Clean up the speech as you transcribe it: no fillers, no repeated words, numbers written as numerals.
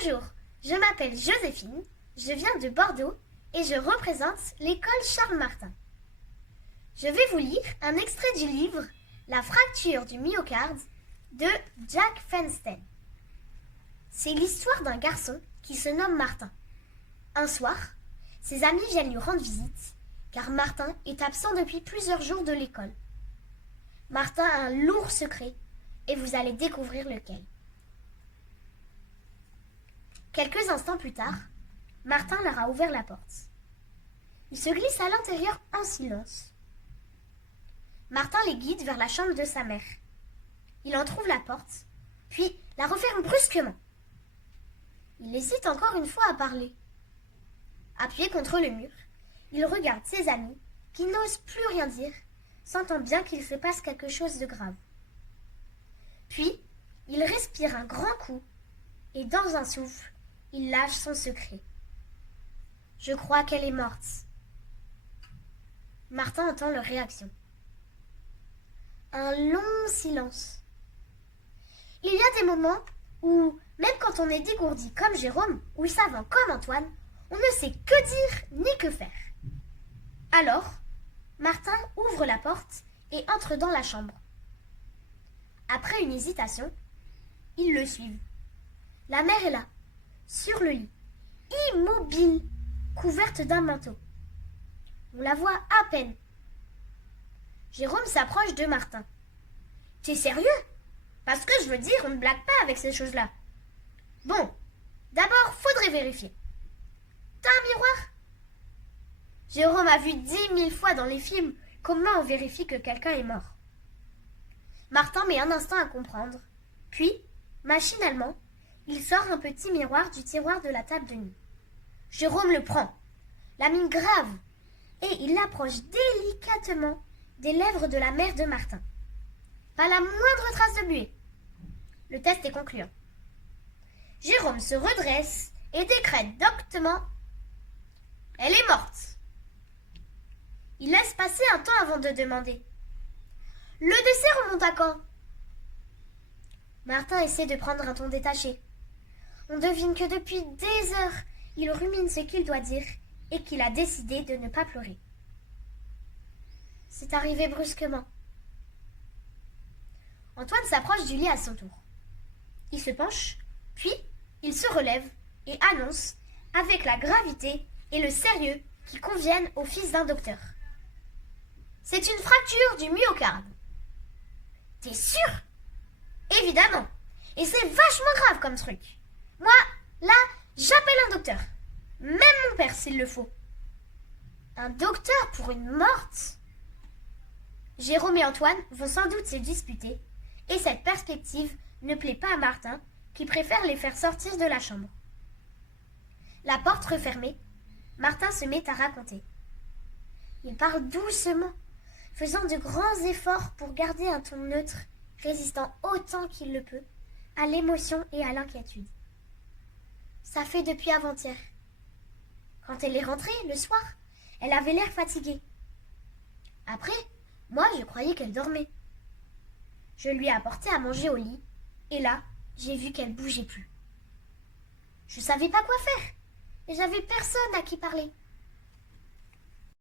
Bonjour, je m'appelle Joséphine, je viens de Bordeaux et je représente l'école Charles Martin. Je vais vous lire un extrait du livre La fracture du myocarde de Jack Feinstein. C'est l'histoire d'un garçon qui se nomme Martin. Un soir, ses amis viennent lui rendre visite car Martin est absent depuis plusieurs jours de l'école. Martin a un lourd secret et vous allez découvrir lequel. Quelques instants plus tard, Martin leur a ouvert la porte. Il se glisse à l'intérieur en silence. Martin les guide vers la chambre de sa mère. Il en trouve la porte, puis la referme brusquement. Il hésite encore une fois à parler. Appuyé contre le mur, il regarde ses amis, qui n'osent plus rien dire, sentant bien qu'il se passe quelque chose de grave. Puis, il respire un grand coup, et dans un souffle, il lâche son secret. « Je crois qu'elle est morte. » Martin entend leur réaction. Un long silence. Il y a des moments où, même quand on est dégourdi comme Jérôme ou savant comme Antoine, on ne sait que dire ni que faire. Alors, Martin ouvre la porte et entre dans la chambre. Après une hésitation, ils le suivent. La mère est là, sur le lit, immobile, couverte d'un manteau. On la voit à peine. Jérôme s'approche de Martin. « T'es sérieux ? Parce que je veux dire, on ne blague pas avec ces choses-là. Bon, d'abord, faudrait vérifier. T'as un miroir ? Jérôme a vu 10 000 fois dans les films comment on vérifie que quelqu'un est mort. Martin met un instant à comprendre, puis, machinalement, il sort un petit miroir du tiroir de la table de nuit. Jérôme le prend, la mine grave, et il l'approche délicatement des lèvres de la mère de Martin. Pas la moindre trace de buée. Le test est concluant. Jérôme se redresse et décrète doctement « Elle est morte !» Il laisse passer un temps avant de demander « Le décès remonte à quand ?» Martin essaie de prendre un ton détaché. On devine que depuis des heures, il rumine ce qu'il doit dire et qu'il a décidé de ne pas pleurer. C'est arrivé brusquement. Antoine s'approche du lit à son tour. Il se penche, puis il se relève et annonce, avec la gravité et le sérieux qui conviennent au fils d'un docteur. C'est une fracture du myocarde. T'es sûr ? Évidemment. Et c'est vachement grave comme truc. Moi, là, j'appelle un docteur. Même mon père s'il le faut. Un docteur pour une morte ? Jérôme et Antoine vont sans doute se disputer, et cette perspective ne plaît pas à Martin, qui préfère les faire sortir de la chambre. La porte refermée, Martin se met à raconter. Il parle doucement, faisant de grands efforts pour garder un ton neutre, résistant autant qu'il le peut à l'émotion et à l'inquiétude. Ça fait depuis avant-hier. Quand elle est rentrée, le soir, elle avait l'air fatiguée. Après, moi, je croyais qu'elle dormait. Je lui ai apporté à manger au lit, et là, j'ai vu qu'elle bougeait plus. Je savais pas quoi faire, et j'avais personne à qui parler.